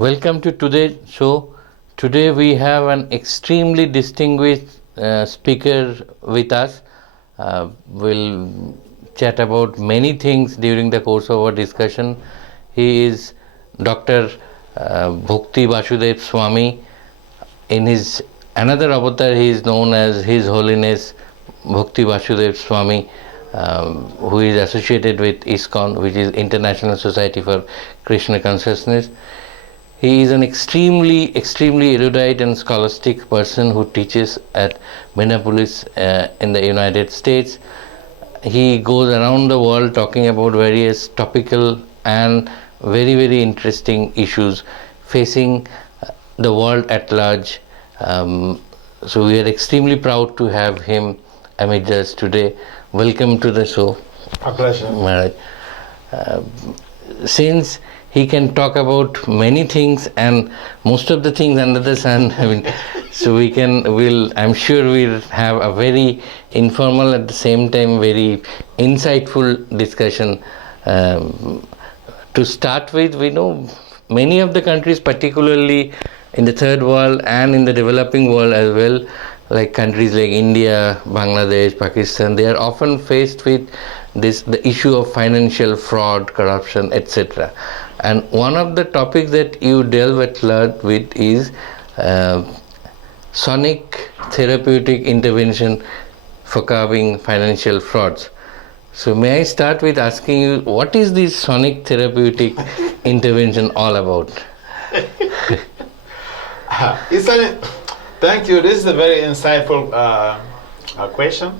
Welcome to today's show. Today we have an extremely distinguished speaker with us. We'll chat about many things during the course of our discussion. He is Dr. Bhakti Vasudev Swami. In his another avatar, he is known as His Holiness Bhakti Vasudev Swami, who is associated with ISKCON, which is International Society for Krishna Consciousness. He is an extremely erudite and scholastic person who teaches at Minneapolis in the United States. He goes around the world talking about various topical and very interesting issues facing the world at large. So we are extremely proud to have him amid us today. Welcome to the show. A pleasure. Maharaj. Since he can talk about many things and most of the things under the sun, so I'm sure we'll have a very informal, at the same time very insightful discussion. To start with, we know many of the countries, particularly in the third world and in the developing world as well, like countries like India, Bangladesh, Pakistan, they are often faced with the issue of financial fraud, corruption, etc. And one of the topics that you delve at large with is sonic therapeutic intervention for curbing financial frauds. So may I start with asking you, what is this sonic therapeutic intervention all about? Thank you. This is a very insightful question.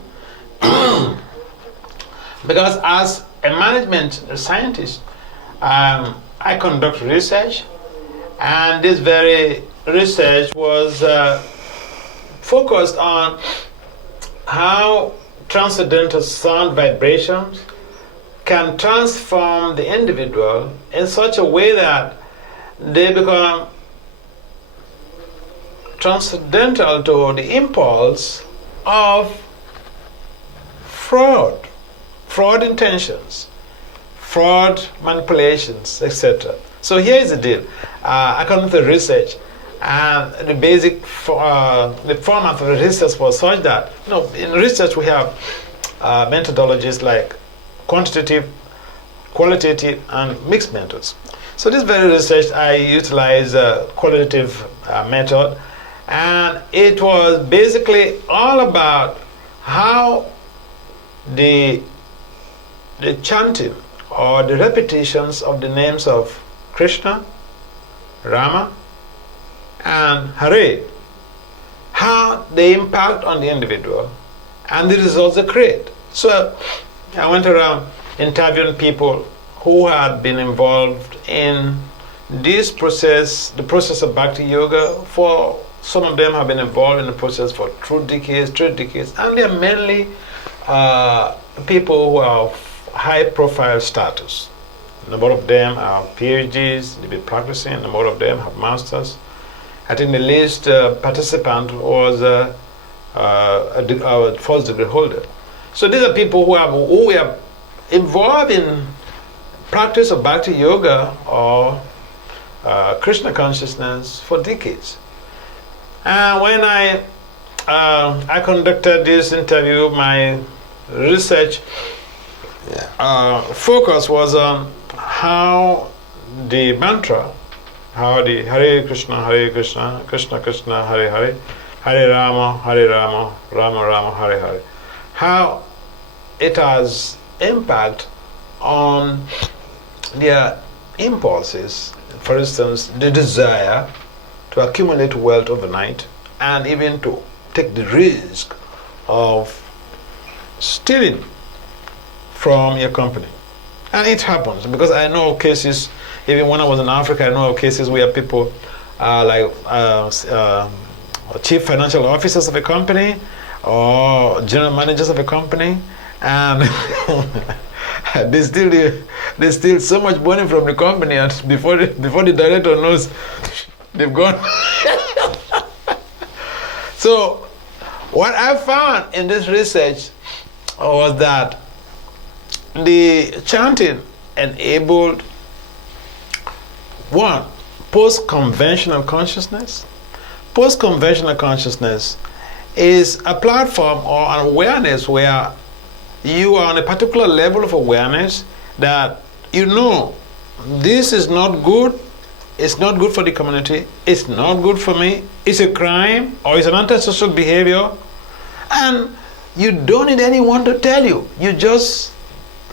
Because as a management scientist, I conduct research, and this very research was focused on how transcendental sound vibrations can transform the individual in such a way that they become transcendental to the impulse of fraud intentions, fraud manipulations, etc. So here is the deal. According to the research, and the basic the format of the research was such that, in research we have methodologies like quantitative, qualitative, and mixed methods. So this very research, I utilize a qualitative method, and it was basically all about how the chanting or the repetitions of the names of Krishna, Rama, and Hare, how they impact on the individual and the results they create. So I went around interviewing people who had been involved in this process, the process of Bhakti Yoga. For some of them have been involved in the process for 2 decades, 3 decades, and they are mainly people who are high profile status. A number of them are PhDs, they've been practicing, a number of them have masters. I think the least participant was a first degree holder. So these are people who are involved in practice of Bhakti Yoga or Krishna consciousness for decades. And when I conducted this interview, my research focus was on how the mantra, how the Hare Krishna, Krishna Krishna, Hare Hare, Hare Rama, Rama Rama, Hare Hare, how it has impact on their impulses. For instance, the desire to accumulate wealth overnight, and even to take the risk of stealing from your company. And it happens, because I know of cases, even when I was in Africa, I know of cases where people like chief financial officers of a company or general managers of a company, and they steal so much money from the company, and before the director knows, they've gone. So what I found in this research was that the chanting enabled, one, post-conventional consciousness. Post-conventional consciousness is a platform or an awareness where you are on a particular level of awareness that you know this is not good, it's not good for the community, it's not good for me, it's a crime or it's an antisocial behavior, and you don't need anyone to tell you. You just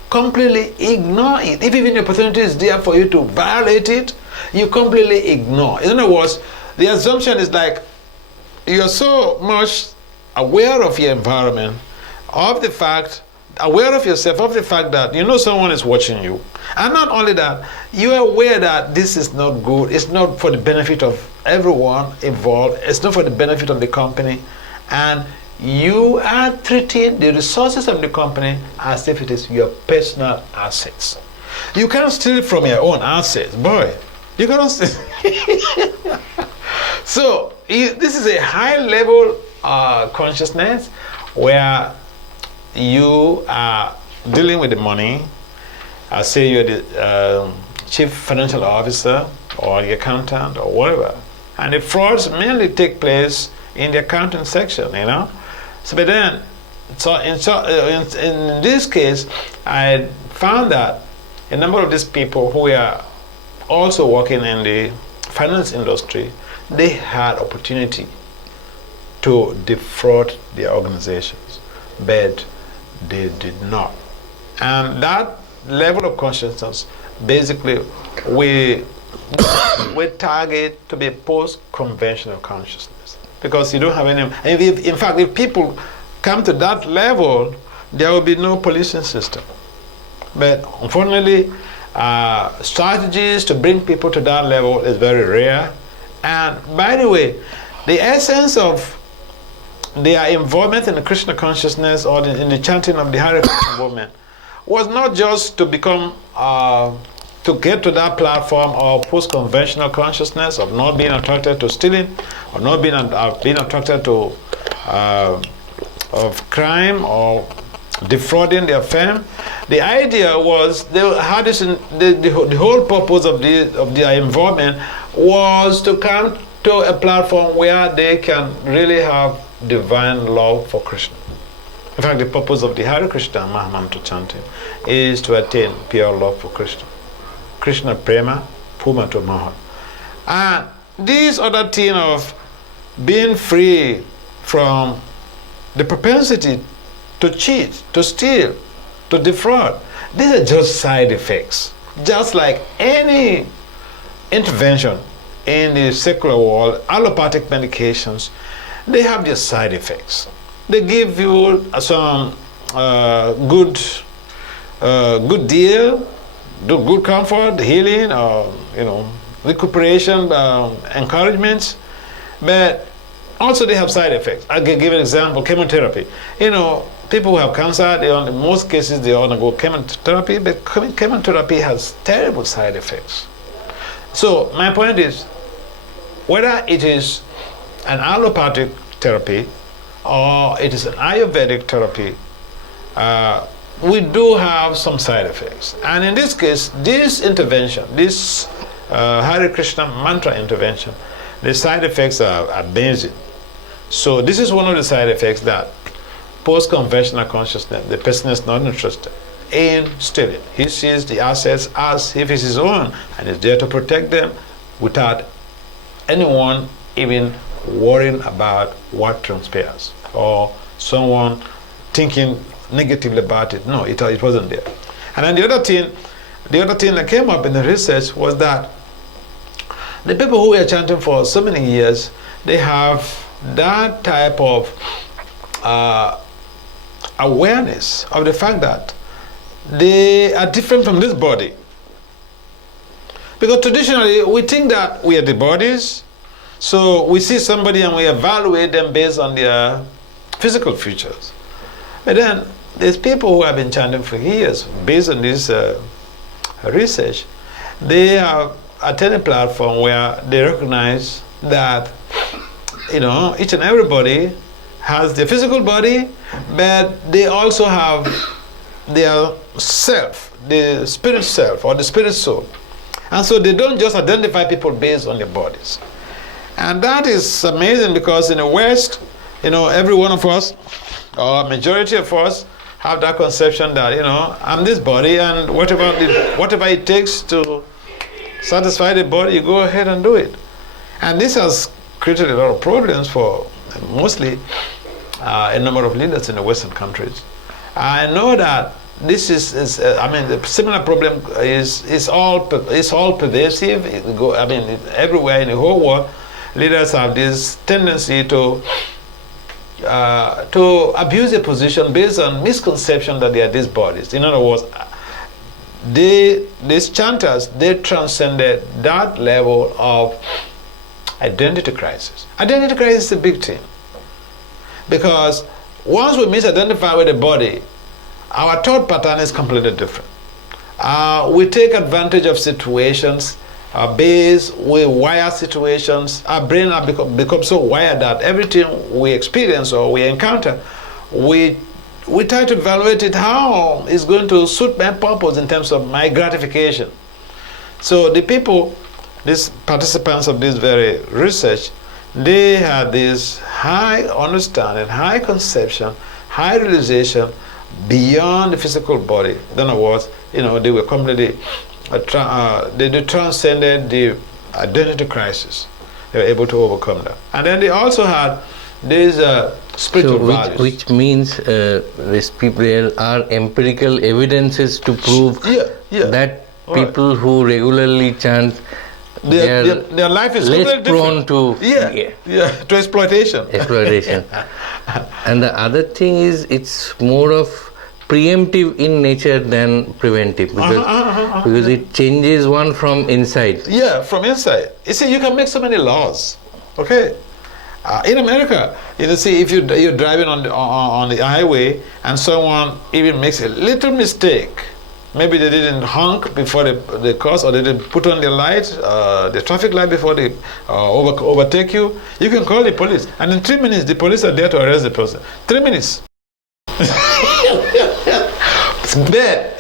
completely ignore it. If even the opportunity is there for you to violate it, you completely ignore. In other words, the assumption is like you're so much aware of your environment, of the fact, aware of yourself, of the fact that you know someone is watching you. And not only that, you are aware that this is not good, it's not for the benefit of everyone involved, it's not for the benefit of the company, and you are treating the resources of the company as if it is your personal assets. You cannot steal from your own assets, boy. You cannot steal. So, this is a high level consciousness where you are dealing with the money. Say you're the chief financial officer or the accountant or whatever. And the frauds mainly take place in the accounting section, you know. So, but then, in this case, I found that a number of these people who are also working in the finance industry, they had opportunity to defraud their organizations, but they did not. And that level of consciousness, basically, we target to be post-conventional consciousness, because you don't have any. In fact, if people come to that level, there will be no policing system. But unfortunately, strategies to bring people to that level is very rare. And by the way, the essence of their involvement in the Krishna consciousness or in the chanting of the Hare Krishna movement was not just to become, to get to that platform of post-conventional consciousness, of not being attracted to stealing, or not being attracted to of crime or defrauding their firm. The idea was they had this. The whole purpose of their involvement was to come to a platform where they can really have divine love for Krishna. In fact, the purpose of the Hare Krishna Mahamantra chanting is to attain pure love for Krishna. Krishna Prema Puma to Maha. And this other thing of being free from the propensity to cheat, to steal, to defraud, these are just side effects. Just like any intervention in the secular world, allopathic medications, they have their side effects. They give you some good deal, good comfort, healing, recuperation, encouragements, but also they have side effects. I'll give an example: chemotherapy. People who have cancer, in most cases they undergo chemotherapy, but chemotherapy has terrible side effects. So my point is, whether it is an allopathic therapy or it is an Ayurvedic therapy, we do have some side effects. And in this case, this intervention, this Hare Krishna mantra intervention, the side effects are amazing. So this is one of the side effects that post-conventional consciousness, the person is not interested in stealing. He sees the assets as if it's his own and is there to protect them without anyone even worrying about what transpires or someone thinking negatively about it. No, it wasn't there. And then the other thing that came up in the research was that the people who were chanting for so many years, they have that type of awareness of the fact that they are different from this body. Because traditionally, we think that we are the bodies, so we see somebody and we evaluate them based on their physical features. But then, there's people who have been chanting for years, based on this research. They have attained a platform where they recognize that, each and everybody has their physical body, but they also have their self, the spirit self or the spirit soul. And so they don't just identify people based on their bodies. And that is amazing because in the West, every one of us, or majority of us, have that conception that, I'm this body, and whatever it takes to satisfy the body, you go ahead and do it. And this has created a lot of problems for mostly a number of leaders in the Western countries. I know that this is the similar problem is all pervasive. Everywhere in the whole world, leaders have this tendency to abuse a position based on misconception that they are these bodies. In other words, these chanters, they transcended that level of identity crisis. Identity crisis is a big thing, because once we misidentify with the body, our thought pattern is completely different. We take advantage of situations. We wire situations. Our brain have become so wired that everything we experience or we encounter, we try to evaluate it how it's going to suit my purpose in terms of my gratification. So the people, these participants of this very research, they had this high understanding, high conception, high realization beyond the physical body. In other words, they were completely they transcended the identity crisis. They were able to overcome that. And then they also had these spiritual values. Which means there are empirical evidences to prove that people who regularly chant, their life is less prone to to exploitation. And the other thing is, it's more of preemptive in nature than preventive, because it changes one from inside. Yeah, from inside. You see, you can make so many laws. Okay, in America, see, if you're driving on the highway and someone even makes a little mistake, maybe they didn't honk before they cross, or they didn't put on the light, the traffic light before they overtake you, you can call the police, and in 3 minutes the police are there to arrest the person. 3 minutes. But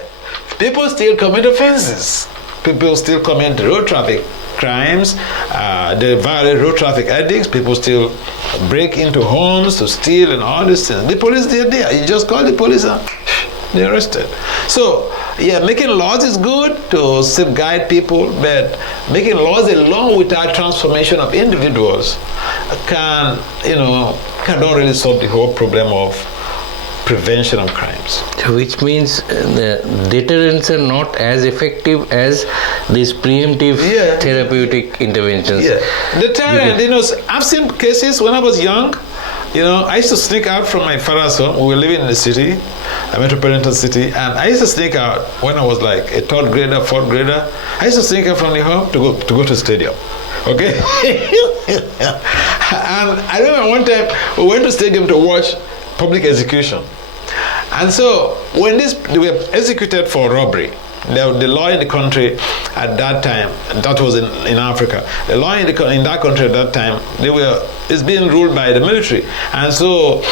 people still commit offenses. People still commit road traffic crimes. They violate road traffic edicts. People still break into homes to steal and all these things. The police, they're there. You just call the police and they're arrested. So, making laws is good to safeguard people, but making laws alone without transformation of individuals cannot really solve the whole problem of prevention of crimes. Which means the deterrents are not as effective as these preemptive therapeutic interventions. Deterrent, I've seen cases when I was young. I used to sneak out from my father's home. We were living in the city, a metropolitan city, and I used to sneak out when I was like a third grader, fourth grader. I used to sneak out from the home to go to the stadium. Okay? And I remember one time we went to the stadium to watch public execution. And so when they were executed for robbery, the law in the country at that time, that was in Africa, the law in that country at that time, it's being ruled by the military. And so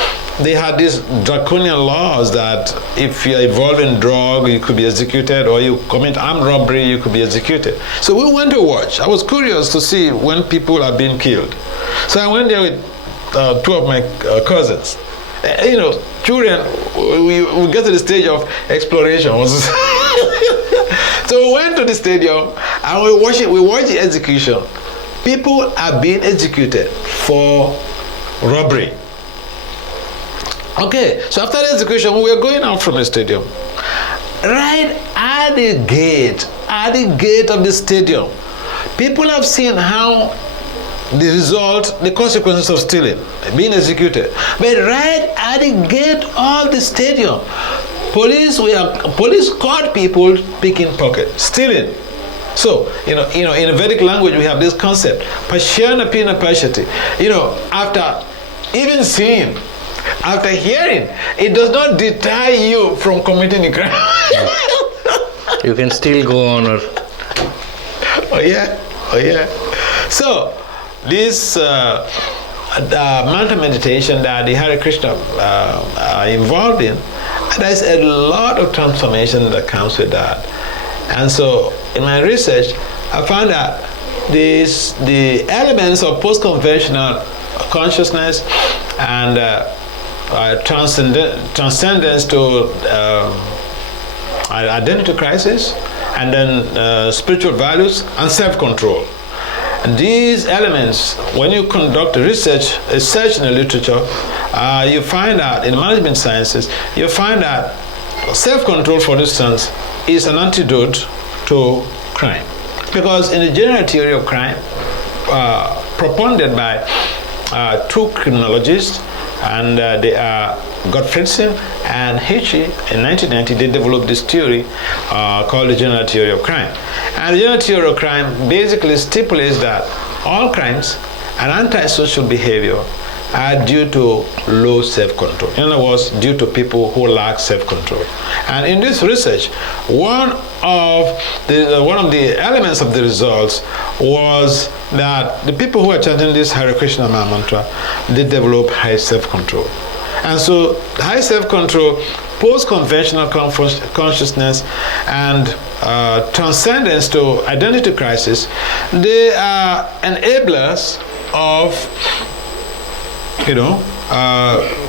they had these draconian laws that if you're involved in drug, you could be executed, or you commit armed robbery, you could be executed. So we went to watch. I was curious to see when people are being killed. So I went there with two of my cousins. Children, we get to the stage of exploration. So we went to the stadium and we watched the execution. People are being executed for robbery. Okay, so after the execution, we were going out from the stadium. Right at the gate of the stadium, people have seen how the consequences of stealing, being executed. But right at the gate of the stadium, police caught people picking pocket, stealing. So, in a Vedic language, we have this concept, pashyana pina pashyati. After even seeing, after hearing, it does not deter you from committing a crime. You can still go on. Oh yeah. So, this mantra meditation that the Hare Krishna are involved in, there's a lot of transformation that comes with that. And so in my research, I found that the elements of post-conventional consciousness and transcendence to identity crisis, and then spiritual values and self-control. These elements, when you conduct research in the literature, you find out in management sciences, you find that self-control, for instance, is an antidote to crime. Because in the general theory of crime, propounded by two criminologists, and they are Gottfriedson and Hitchie, in 1990, they developed this theory called the general theory of crime. And the general theory of crime basically stipulates that all crimes and antisocial behavior are due to low self-control. In other words, due to people who lack self-control. And in this research, one of the elements of the results was that the people who are chanting this Hare Krishna mantra, they develop high self-control. And so high self-control, post-conventional consciousness, and transcendence to identity crisis, they are enablers of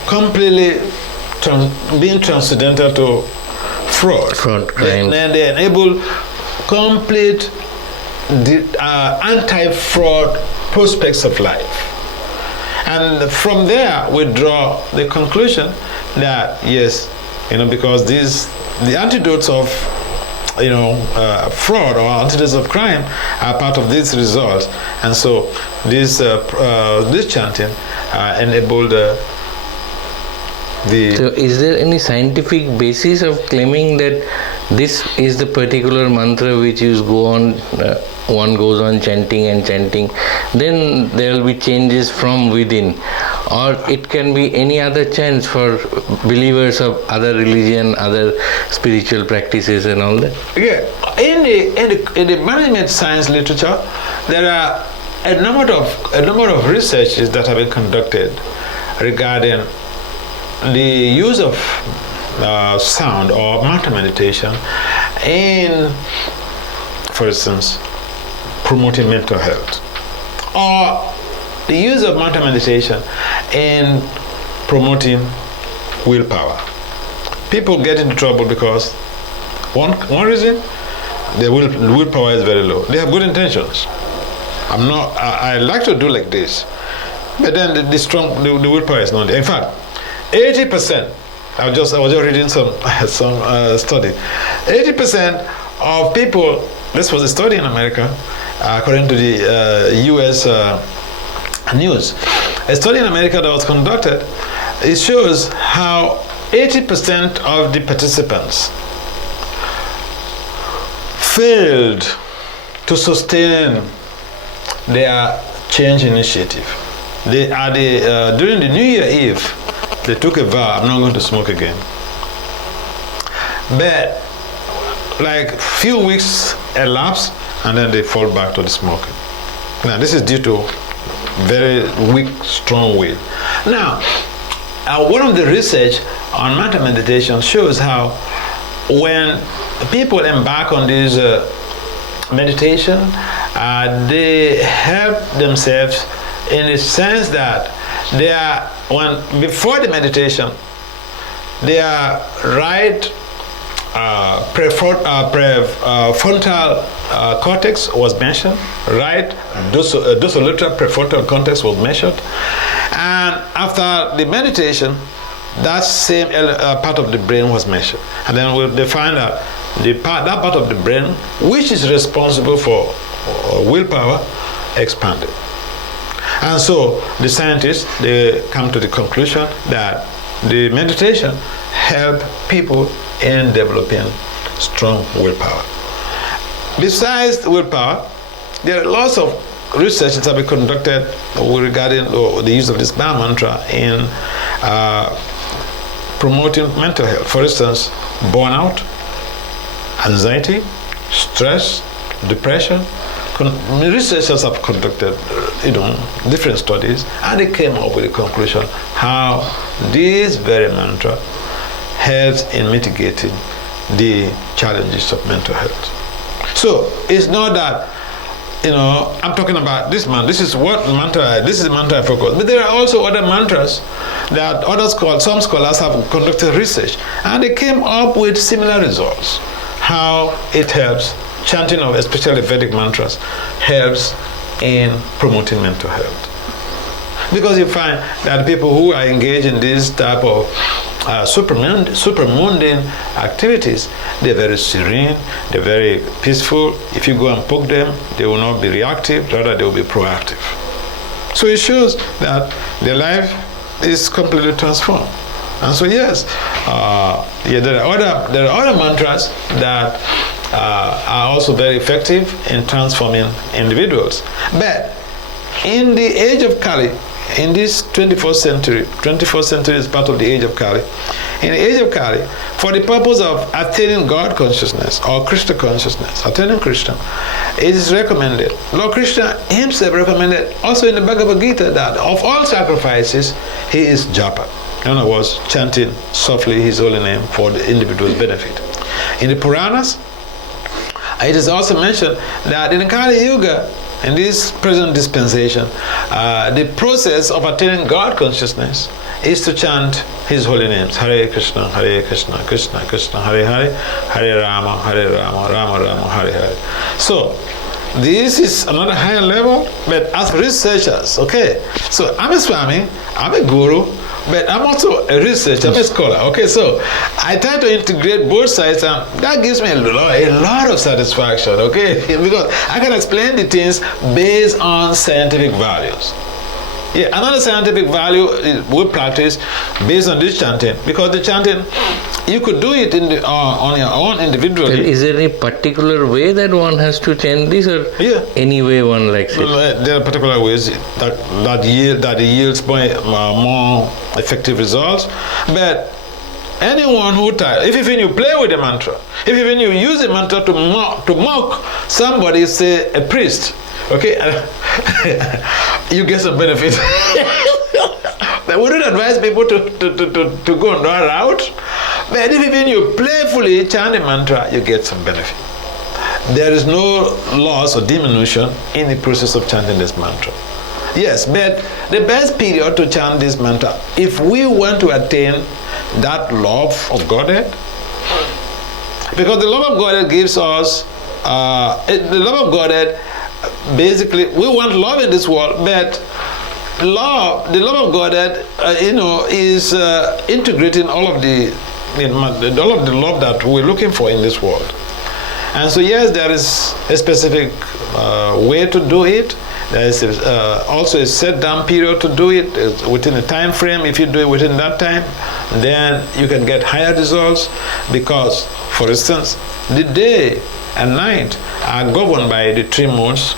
completely being transcendental to fraud. Crimes. Then they enable complete anti-fraud prospects of life. And from there, we draw the conclusion that yes, because the antidotes of fraud or antidotes of crime are part of these results, and so this chanting enabled So is there any scientific basis of claiming that this is the particular mantra which is one goes on chanting and chanting, then there will be changes from within, or it can be any other chant for believers of other religion, other spiritual practices and all that? Yeah, in the management science literature, there are a number of researches that have been conducted regarding the use of sound or mantra meditation in, for instance, promoting mental health, or the use of mantra meditation in promoting willpower. People get into trouble because one reason, the willpower is very low. They have good intentions. I like to do like this, but then the willpower is not there. In fact, 80%. I was just reading some study. 80% of people. This was a study in America, according to the U.S. News. A study in America that was conducted. It shows how 80% of the participants failed to sustain their change initiative. During the New Year Eve, they took a vow, I'm not going to smoke again. But like few weeks elapse and then they fall back to the smoking. Now this is due to very weak, strong will. Now, one of the research on mantra meditation shows how when people embark on this meditation, they help themselves in the sense that before the meditation, their right prefrontal cortex was mentioned, right dorsolateral prefrontal cortex was mentioned, and after the meditation, that same part of the brain was mentioned, and then they find out that part of the brain which is responsible for willpower expanded. And so the scientists, they come to the conclusion that the meditation help people in developing strong willpower. Besides willpower, there are lots of research that have been conducted regarding the use of this mantra in promoting mental health. For instance, burnout, anxiety, stress, depression. Researchers have conducted different studies, and they came up with a conclusion how this very mantra helps in mitigating the challenges of mental health. So it's not that I'm talking about this man. This is what mantra. This is the mantra I focus. But there are also other mantras that some scholars have conducted research, and they came up with similar results. How it helps, chanting of especially Vedic mantras helps in promoting mental health. Because you find that people who are engaged in this type of supermundane activities, they're very serene, they're very peaceful. If you go and poke them, they will not be reactive, rather they will be proactive. So it shows that their life is completely transformed. And so yes, there are other mantras that are also very effective in transforming individuals. But in the age of Kali, in this 21st century is part of the age of Kali. In the age of Kali, for the purpose of attaining God consciousness or Krishna consciousness, attaining Krishna, it is recommended. Lord Krishna himself recommended also in the Bhagavad Gita that of all sacrifices, he is japa. In other words, chanting softly his holy name for the individual's benefit. In the Puranas, it is also mentioned that in the Kali Yuga, in this present dispensation, the process of attaining God consciousness is to chant his holy names. Hare Krishna, Krishna Krishna, Hare Hare, Hare Rama, Rama Rama, Hare Hare. So, this is another higher level, but as researchers, okay, so I'm a Swami, I'm a guru, but I'm also a researcher, I'm a scholar, okay, so I try to integrate both sides, and that gives me a lot of satisfaction, okay, because I can explain the things based on scientific values. Yeah, another scientific value we practice based on this chanting, because the chanting, you could do it on your own individually. Is there any particular way that one has to chant this, or any way one likes it? Well, there are particular ways that yields more effective results, but anyone who if even you play with the mantra, if even you use the mantra to mock somebody, say a priest, okay, you get some benefit. But we don't advise people to go on that route. But if even you playfully chant the mantra, you get some benefit. There is no loss or diminution in the process of chanting this mantra. Yes, but the best period to chant this mantra, if we want to attain that love of Godhead, because the love of Godhead gives us, the love of Godhead, basically, we want love in this world, but the love of Godhead, is integrating all of the love that we're looking for in this world. And so, yes, there is a specific way to do it. There is also a set down period to do it within a time frame. If you do it within that time, then you can get higher results, because, for instance, the day and night are governed by the three modes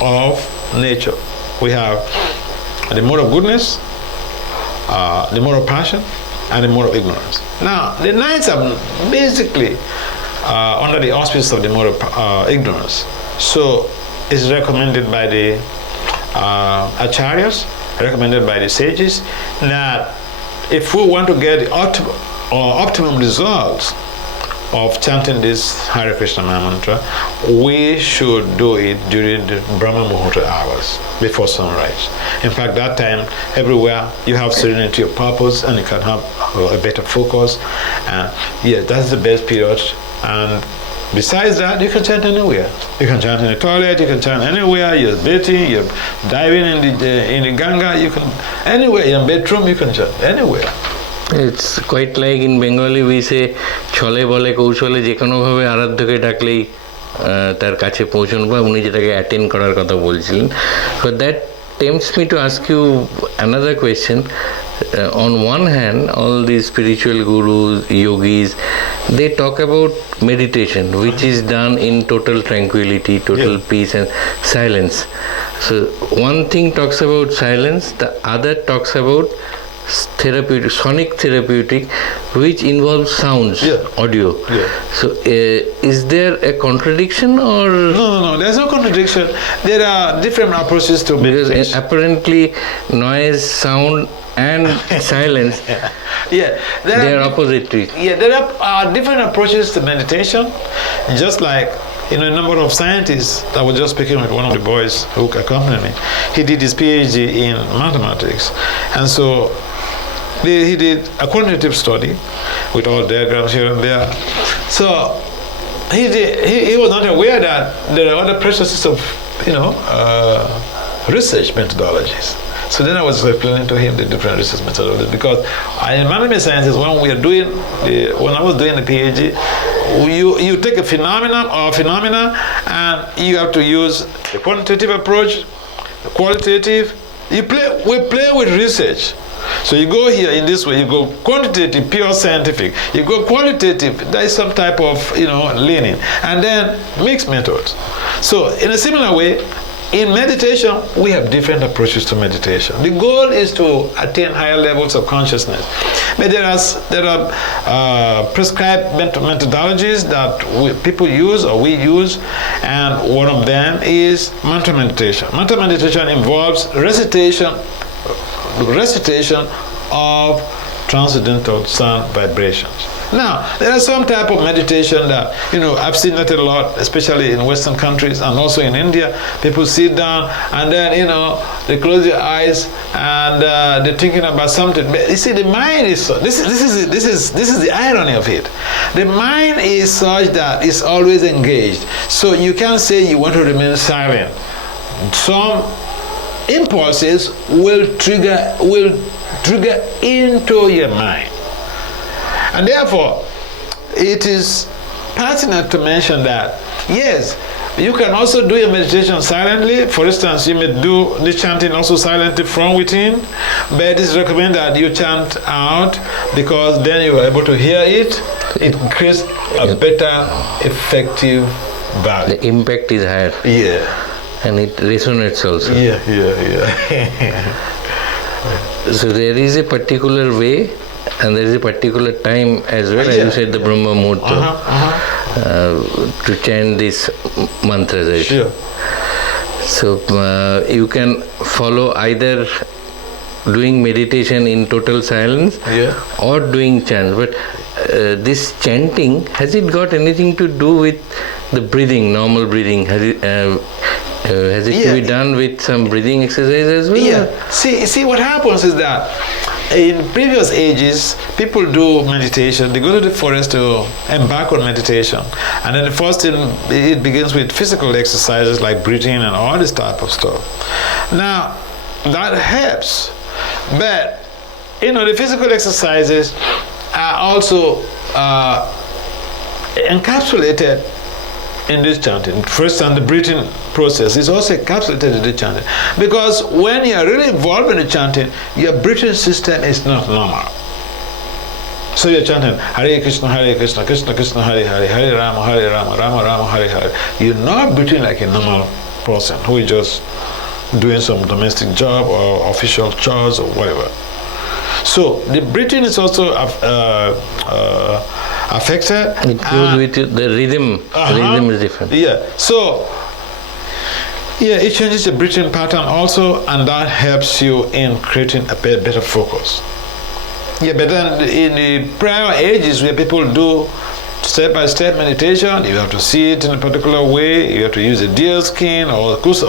of nature. We have the mode of goodness, the mode of passion, and the mode of ignorance. Now, the nights are basically under the auspices of the mode of ignorance. So, it's recommended by the acharyas, recommended by the sages, that if we want to get the optimum results of chanting this Hare Krishna mantra, we should do it during the Brahma Muhurta hours, before sunrise. In fact, that time, everywhere you have serenity of purpose, and you can have a better focus. And yes, that's the best period. And besides that, you can chant anywhere. You can chant in the toilet, you can chant anywhere. You're bathing, you're diving in the Ganga, you can anywhere. In a bedroom, you can chant anywhere. It's quite like in Bengali we say ছলে বলে কৌশলে যে কোনো ভাবে আরাধ্যকে ডাকলেই তার কাছে পৌঁছানো, বা উনি যেটাকে অ্যাটেন্ড করার কথা বলছিলেন. But that tempts me to ask you another question. On one hand, all these spiritual gurus, yogis, they talk about meditation, which is done in total tranquility, total peace and silence. So one thing talks about silence, the other talks about therapeutic, sonic therapeutic, which involves sounds, audio. So is there a contradiction, or no, there's no contradiction. There are different approaches to meditation. Because apparently noise, sound and silence, they are opposite. There are different approaches to meditation. Just like a number of scientists. I was just speaking with one of the boys who accompanied me. He did his PhD in mathematics, and so he did a quantitative study with all diagrams here and there. So he was not aware that there are other processes of research methodologies. So then I was explaining to him the different research methodologies, because in management sciences, when I was doing the PhD, you take a phenomena and you have to use the quantitative approach, the qualitative. We play with research. So you go here in this way, you go quantitative, pure scientific. You go qualitative, there is some type of leaning, and then mixed methods. So in a similar way, in meditation, we have different approaches to meditation. The goal is to attain higher levels of consciousness. But there are prescribed methodologies that people use or we use, and one of them is mantra meditation. Mantra meditation involves recitation of transcendental sound vibrations. Now, there are some type of meditation that, I've seen that a lot, especially in Western countries and also in India. People sit down and then, they close their eyes and they're thinking about something. But you see, the mind is this is the irony of it. The mind is such that it's always engaged. So you can't say you want to remain silent. Some impulses will trigger into your mind. And therefore, it is pertinent to mention that, yes, you can also do your meditation silently. For instance, you may do the chanting also silently from within, but it is recommended that you chant out, because then you are able to hear it. It creates a better, effective value. The impact is higher. Yeah. And it resonates also. Yeah. So there is a particular way, and there is a particular time as well, as you said, the Brahma Muhurta, to chant these mantras. Sure. So you can follow either doing meditation in total silence or doing chants. But this chanting, has it got anything to do with the breathing, normal breathing? Has it to be done with some breathing exercise as well? Yeah. See, what happens is that in previous ages, people do meditation. They go to the forest to embark on meditation. And then the first thing, it begins with physical exercises like breathing and all this type of stuff. Now, that helps. But, the physical exercises are also encapsulated in this chanting. First, and the breathing process is also encapsulated in the chanting. Because when you are really involved in the chanting, your breathing system is not normal. So you're chanting Hare Krishna, Krishna Krishna, Hare Hare, Hare Rama, Rama Rama, Hare Hare. You're not breathing like a normal person who is just doing some domestic job or official chores or whatever. So the breathing is also affected. It goes with the rhythm. Rhythm is different. Yeah. So it changes the breathing pattern also, and that helps you in creating a better focus. Yeah, but then in the prior ages where people do step-by-step meditation, you have to sit in a particular way, you have to use a deer skin or sit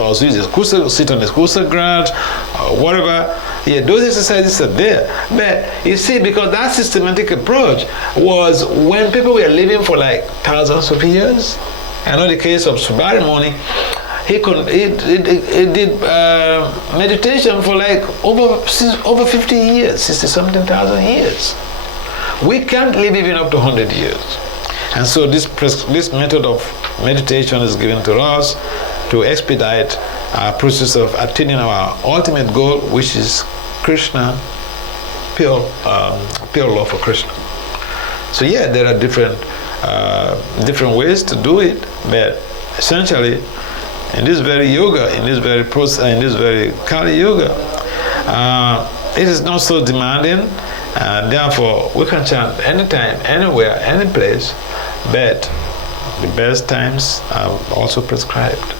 on a kusa grass or whatever. Yeah, those exercises are there. But you see, because that systematic approach was when people were living for like thousands of years. I know the case of Subari Muni, he did meditation for like over 50 years, 60-something thousand years. We can't live even up to 100 years. And so this method of meditation is given to us to expedite our process of attaining our ultimate goal, which is Krishna, pure love for Krishna. So there are different ways to do it, but essentially, in this very yoga, in this very process, in this very Kali yoga, it is not so demanding, and therefore we can chant anytime, anywhere, any place, but the best times are also prescribed.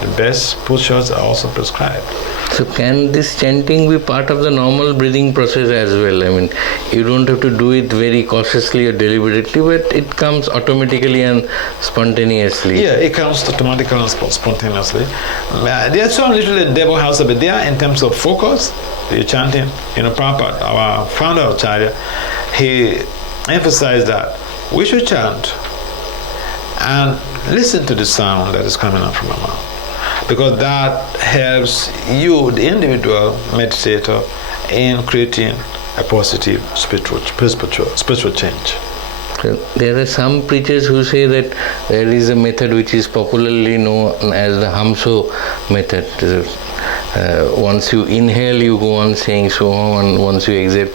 the best postures are also prescribed. So can this chanting be part of the normal breathing process as well? I mean, you don't have to do it very cautiously or deliberately, but it comes automatically and spontaneously. Yeah, it comes automatically and spontaneously. There are some little endeavor has to be there in terms of focus. You're chanting, Prabhupada, our founder of Charya, he emphasized that we should chant and listen to the sound that is coming out from our mouth, because that helps you, the individual meditator, in creating a positive spiritual change. So there are some preachers who say that there is a method which is popularly known as the Hamso method. Once you inhale, you go on saying so, and once you exhale,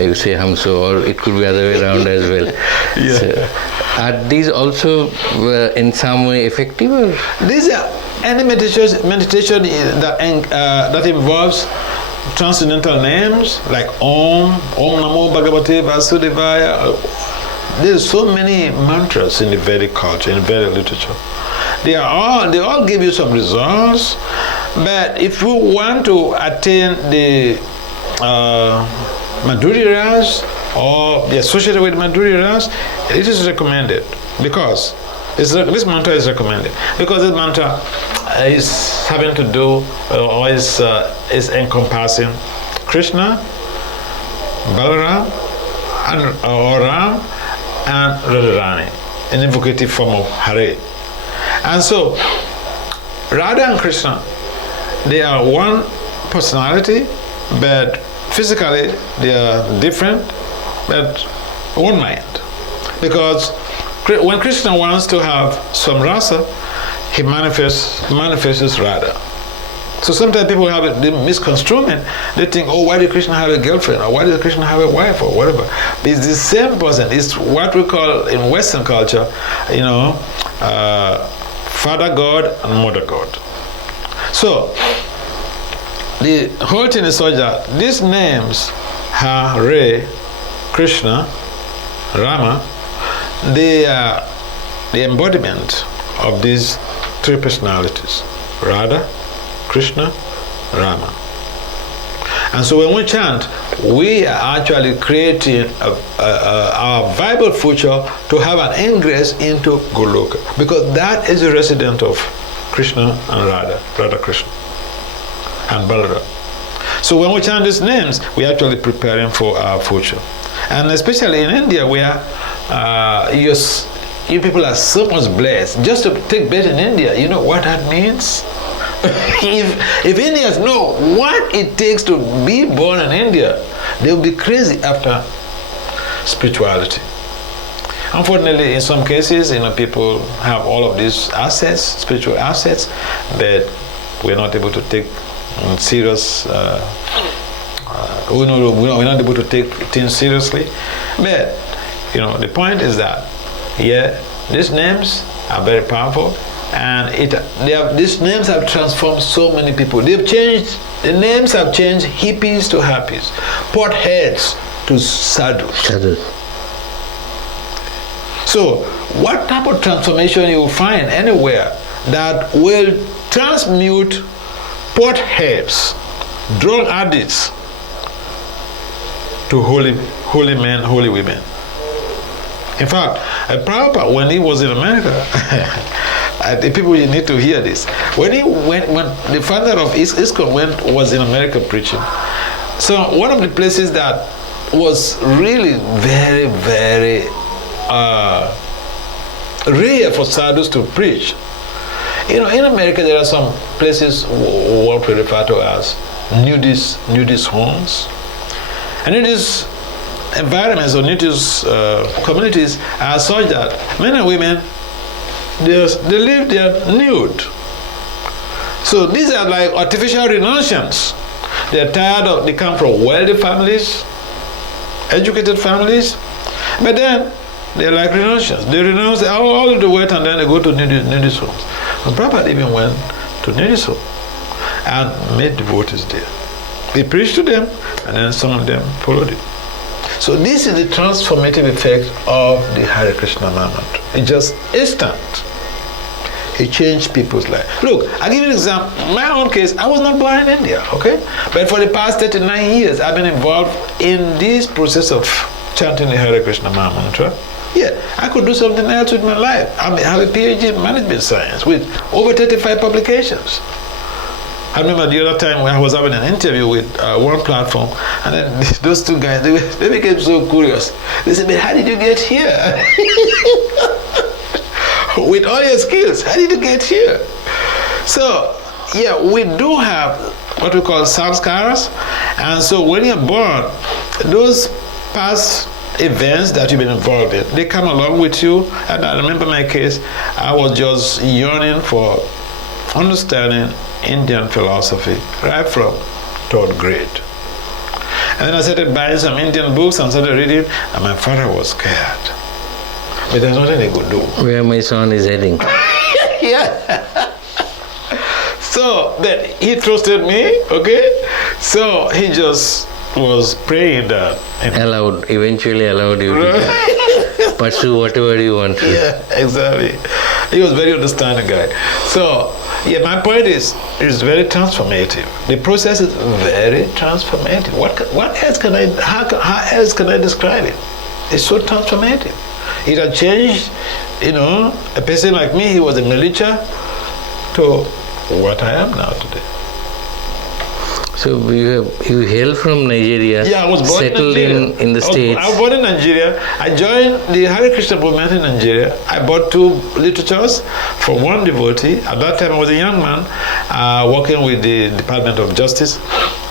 you say Hamso, or it could be other way around as well. Yeah. So, are these also in some way effective? Or? These are any meditation that involves transcendental names like Om Namo Bhagavate Vasudevaya. There's so many mantras in the Vedic culture, in Vedic literature. They all give you some results, but if you want to attain the Madhurya Ras or be associated with Madhurya Ras, it is recommended because this mantra is recommended because this mantra is having to do or is encompassing Krishna, Balaram, or Ram, and Radharani, an invocative form of Hare. And so, Radha and Krishna, they are one personality, but physically they are different, but one mind. Because when Krishna wants to have some rasa, he manifests Radha. So sometimes people have the misconstruement. They think, oh, why did Krishna have a girlfriend? Or why did Krishna have a wife? Or whatever. But it's the same person. It's what we call in Western culture, Father God and Mother God. So, the whole thing is such that these names, Hare, Krishna, Rama, they are the embodiment of these three personalities, Radha, Krishna, Rama. And so when we chant, we are actually creating our viable future to have an ingress into Goloka, because that is a resident of Krishna and Radha Krishna and Balaram. So when we chant these names, we're actually preparing for our future. And especially in India, where you people are so much blessed. Just to take birth in India, you know what that means? if Indians know what it takes to be born in India, they'll be crazy after spirituality. Unfortunately, in some cases, people have all of these assets, spiritual assets, but we're not able to take serious. We're not able to take things seriously. But the point is that these names are very powerful. And these names have transformed so many people. The names have changed hippies to happies, potheads to sadhus. So, what type of transformation you will find anywhere that will transmute potheads, drug addicts, to holy men, holy women? In fact, Prabhupada, when he was in America, the people need to hear this. When the founder of ISKCON was in America preaching, so one of the places that was really very, very rare for sadhus to preach. In America there are some places what we refer to as nudist homes, and nudist environments or nudist communities are such that men and women they live there nude. So these are like artificial renunciants. They come from wealthy families, educated families, but then they're like renunciants. They renounce all of the wealth and then they go to nudist homes. And Prabhupada even went to nudist home and made devotees there. He preached to them and then some of them followed it. So this is the transformative effect of the Hare Krishna mantra. It's just instant. He changed people's life. Look, I'll give you an example. My own case, I was not born in India, okay? But for the past 39 years, I've been involved in this process of chanting the Hare Krishna Maha Mantra. Yeah, I could do something else with my life. I have a PhD in management science with over 35 publications. I remember the other time when I was having an interview with one platform, and then those two guys, they became so curious. They said, "But how did you get here? With all your skills, how did you get here?" So, yeah, we do have what we call samskaras, and so when you're born, those past events that you've been involved in, they come along with you. And I remember my case, I was just yearning for understanding Indian philosophy right from third grade. And then I started buying some Indian books and started reading, and my father was scared. But there's nothing he could do. Where my son is heading. Yeah. So that he trusted me, okay? So he just was praying that Eventually allowed you to pursue whatever you want to. Yeah, exactly. He was very understanding guy. So yeah, my point is very transformative. The process is very transformative. What else can I how else can I describe it? It's so transformative. It had changed, a person like me, he was a militia, to what I am now today. So you hail from Nigeria, yeah, I was born settled in the States. I was born in Nigeria. I joined the Hare Krishna movement in Nigeria. I bought 2 literatures from one devotee. At that time, I was a young man working with the Department of Justice.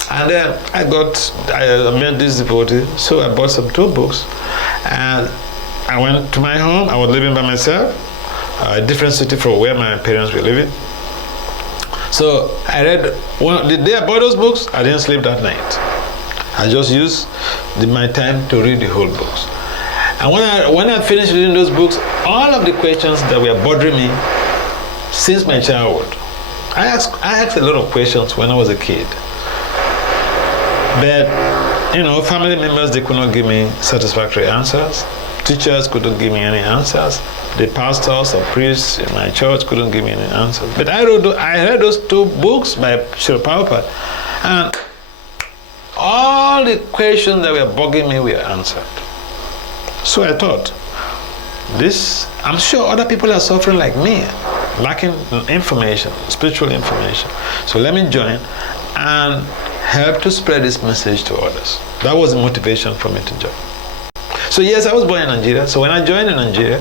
And then I met this devotee, so I bought some 2 books. And I went to my home. I was living by myself, a different city from where my parents were living. So I read, the day I bought those books, I didn't sleep that night. I just used my time to read the whole books. And when I finished reading those books, all of the questions that were bothering me since my childhood, I asked a lot of questions when I was a kid. But, family members, they could not give me satisfactory answers. Teachers couldn't give me any answers. The pastors or priests in my church couldn't give me any answers. But I read those 2 books by Srila Prabhupada, and all the questions that were bugging me were answered. So I thought, I'm sure other people are suffering like me, lacking information, spiritual information. So let me join and help to spread this message to others. That was the motivation for me to join. So yes, I was born in Nigeria. So when I joined in Nigeria,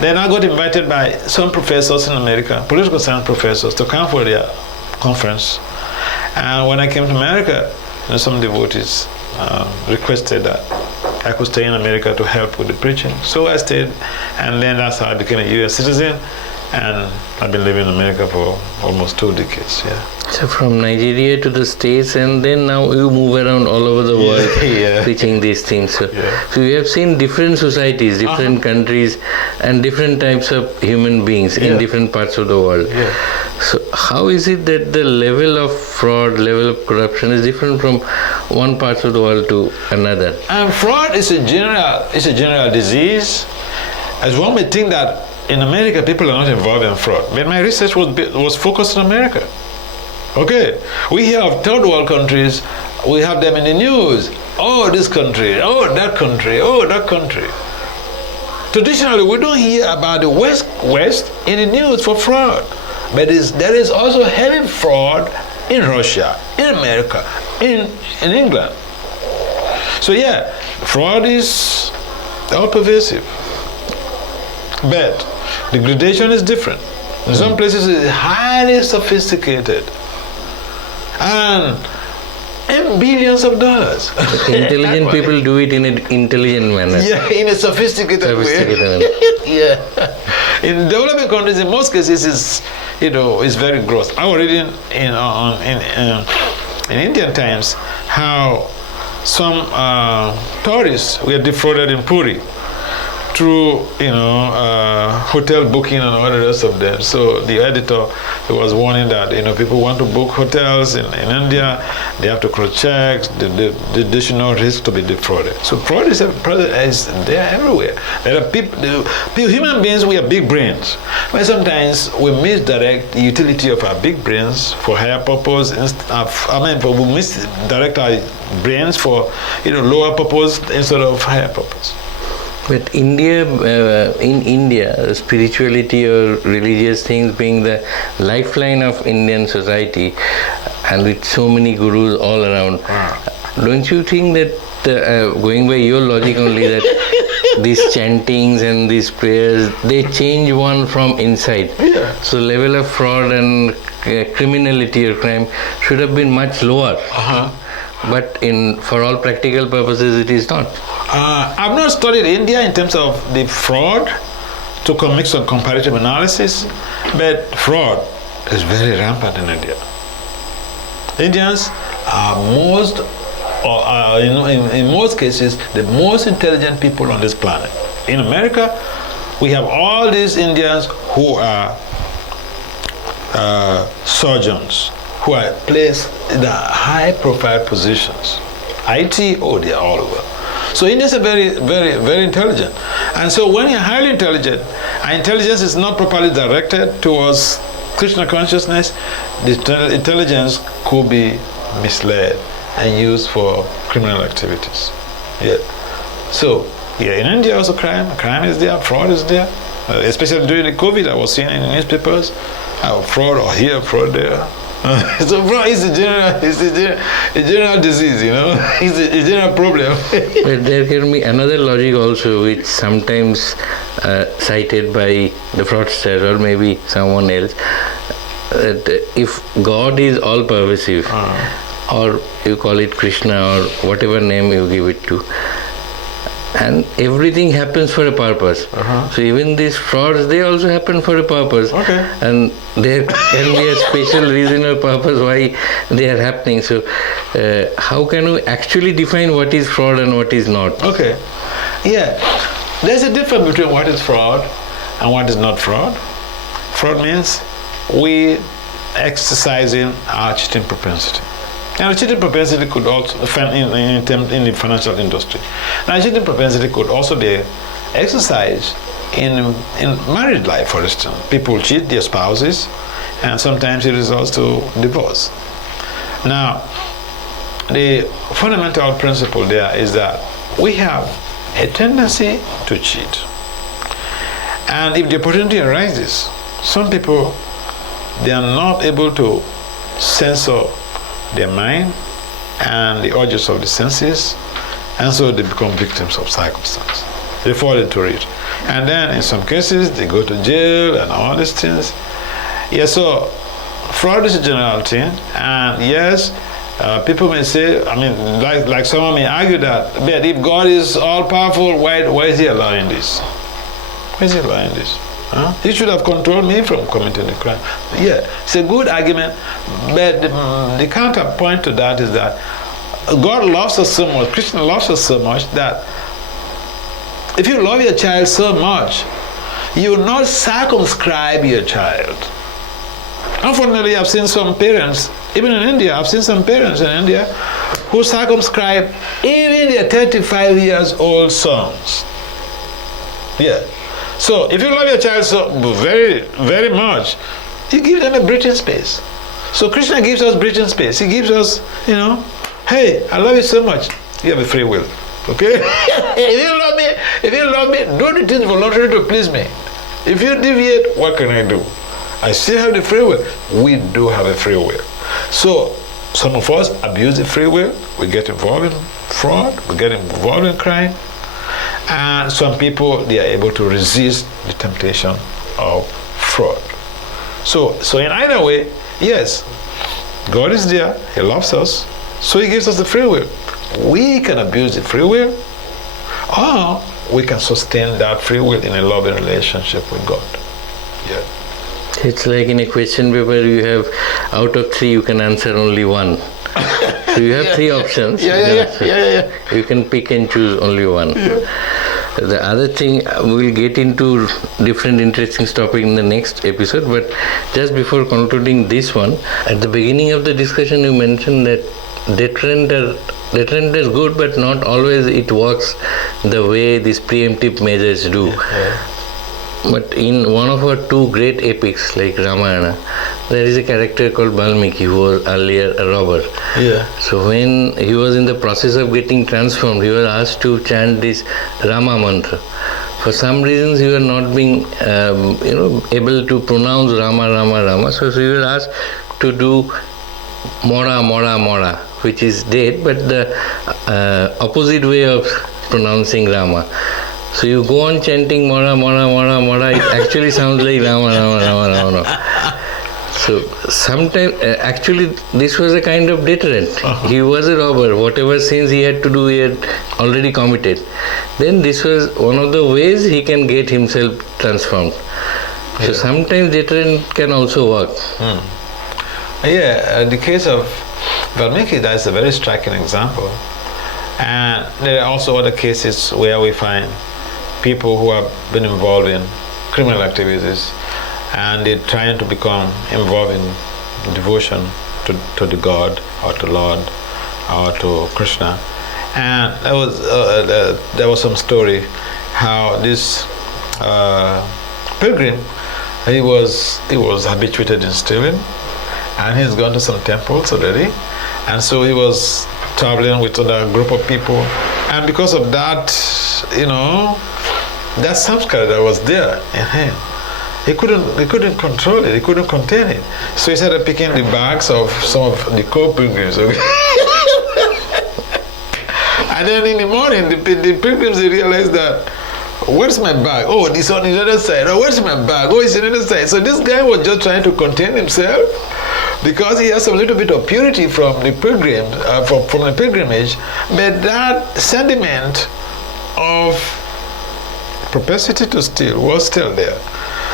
then I got invited by some professors in America, political science professors, to come for their conference. And when I came to America, some devotees requested that I could stay in America to help with the preaching. So I stayed, and then that's how I became a U.S. citizen. And I've been living in America for almost 2 decades, yeah. So from Nigeria to the States, and then now you move around all over the world preaching these things. So you have seen different societies, different countries, and different types of human beings in different parts of the world. Yeah. So how is it that the level of fraud, level of corruption is different from one part of the world to another? And fraud is a general disease. As one may think that in America people are not involved in fraud, but my research was focused on America. Okay, we hear of third world countries, we have them in the news. Oh, this country, oh, that country, oh, that country. Traditionally, we don't hear about the West in the news for fraud. But there is also heavy fraud in Russia, in America, in England. So yeah, fraud is all pervasive. But the gradation is different. In some places it's highly sophisticated. And billions of dollars. Intelligent people do it in an intelligent manner. Yeah, in a sophisticated way. Yeah. In developing countries, in most cases, is very gross. I was reading in Indian Times how some tourists were defrauded in Puri through, hotel booking and all the rest of them. So the editor was warning that, people want to book hotels in India, they have to cross-check, they should not risk to be defrauded. So fraud is there everywhere. There are people, human beings, we have big brains, but sometimes we misdirect the utility of our big brains for higher purpose. We misdirect our brains for lower purpose instead of higher purpose. But in India, spirituality or religious things being the lifeline of Indian society, and with so many gurus all around, don't you think that, going by your logic only, that these chantings and these prayers, they change one from inside? Yeah. So level of fraud and criminality or crime should have been much lower. But for all practical purposes, it is not. I've not studied India in terms of the fraud to make some comparative analysis, but fraud is very rampant in India. Indians are in most cases, the most intelligent people on this planet. In America, we have all these Indians who are surgeons, who are placed in the high-profile positions. IT, they are all over. So Indians are very, very, very intelligent. And so when you're highly intelligent, and intelligence is not properly directed towards Krishna consciousness, the intelligence could be misled and used for criminal activities. Yeah. So, in India also crime is there, fraud is there. Especially during the COVID, I was seeing in the newspapers, fraud or here, fraud there. So fraud is a general disease, it's a general problem. But there can be another logic also, which sometimes cited by the fraudster or maybe someone else, that if God is all-pervasive, or you call it Krishna or whatever name you give it to, and everything happens for a purpose. So even these frauds, they also happen for a purpose. Okay. And there can be a special reason or purpose why they are happening. So how can we actually define what is fraud and what is not? Okay. Yeah. There's a difference between what is fraud and what is not fraud. Fraud means we exercising our cheating propensity. Now, cheating propensity could also, in the financial industry, now cheating propensity could also be exercised in married life, for instance. People cheat their spouses, and sometimes it results to divorce. Now, the fundamental principle there is that we have a tendency to cheat. And if the opportunity arises, some people, they are not able to censor their mind and the urges of the senses, and so they become victims of circumstance. They fall into it. And then in some cases, they go to jail and all these things. Yeah, so fraud is a general thing, and yes, people may say, like someone may argue that, but if God is all-powerful, why is he allowing this? Why is he allowing this? He should have controlled me from committing the crime. Yeah, it's a good argument, but the counterpoint to that is that God loves us so much, Krishna loves us so much, that if you love your child so much, you will not circumscribe your child. Unfortunately, I've seen some parents, even in India, I've seen some parents in India who circumscribe even their 35 years old sons. Yeah. So if you love your child so very, very much, you give them a breathing space. So Krishna gives us breathing space. He gives us, hey, I love you so much. You have a free will. Okay? If you love me, do the things voluntarily to please me. If you deviate, what can I do? I still have the free will. We do have a free will. So some of us abuse the free will. We get involved in fraud. We get involved in crime. And some people, they are able to resist the temptation of fraud. So in either way, yes, God is there, he loves us, so he gives us the free will. We can abuse the free will, or we can sustain that free will in a loving relationship with God. Yeah. It's like in a question paper, you have, out of 3, you can answer only 1. So you have 3 options. Yeah. You can pick and choose only one. Yeah. The other thing, we'll get into different interesting topic in the next episode, but just before concluding this one, at the beginning of the discussion you mentioned that deterrent is good, but not always it works the way these preemptive measures do. Yeah. But in one of our two great epics like Ramayana, there is a character called Valmiki who was earlier a robber. Yeah. So when he was in the process of getting transformed, he was asked to chant this Rama mantra. For some reasons, he was not being able to pronounce Rama, Rama, Rama. So he was asked to do Mora, Mora, Mora, which is dead, but the opposite way of pronouncing Rama. So you go on chanting Mora, Mora, Mora, Mora, it actually sounds like Rama, Rama, Rama, Rama, Rama. So sometimes, actually this was a kind of deterrent. Uh-huh. He was a robber, whatever sins he had to do, he had already committed. Then this was one of the ways he can get himself transformed. Yeah. So sometimes deterrent can also work. Yeah, the case of Valmiki, that's a very striking example. And there are also other cases where we find people who have been involved in criminal activities and they're trying to become involved in devotion to the God or to Lord or to Krishna. And there was some story how this pilgrim, he was habituated in stealing, and he's gone to some temples already, and so he was traveling with a group of people, and because of that, that samskara that was there in him, he couldn't control it, he couldn't contain it. So he started picking the bags of some of the co-pilgrims. Okay? And then in the morning, the pilgrims, they realized that, where's my bag? Oh, it's on the other side. Oh, where's my bag? Oh, it's on the other side. So this guy was just trying to contain himself because he has a little bit of purity from the pilgrim, from the pilgrimage, but that sentiment of propensity to steal was still there.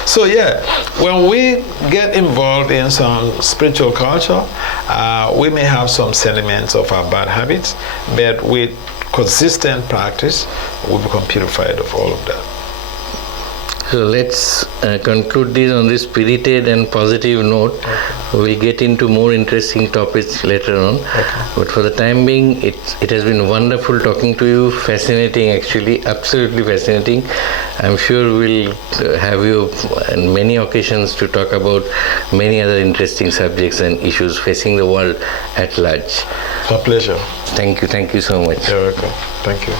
So yeah, when we get involved in some spiritual culture, we may have some sentiments of our bad habits, but with consistent practice, we become purified of all of that. So let's conclude this on this spirited and positive note. Okay. We'll get into more interesting topics later on. Okay. But for the time being, it has been wonderful talking to you. Fascinating, actually, absolutely fascinating. I'm sure we'll have you on many occasions to talk about many other interesting subjects and issues facing the world at large. It's a pleasure. Thank you so much. You're welcome. Thank you.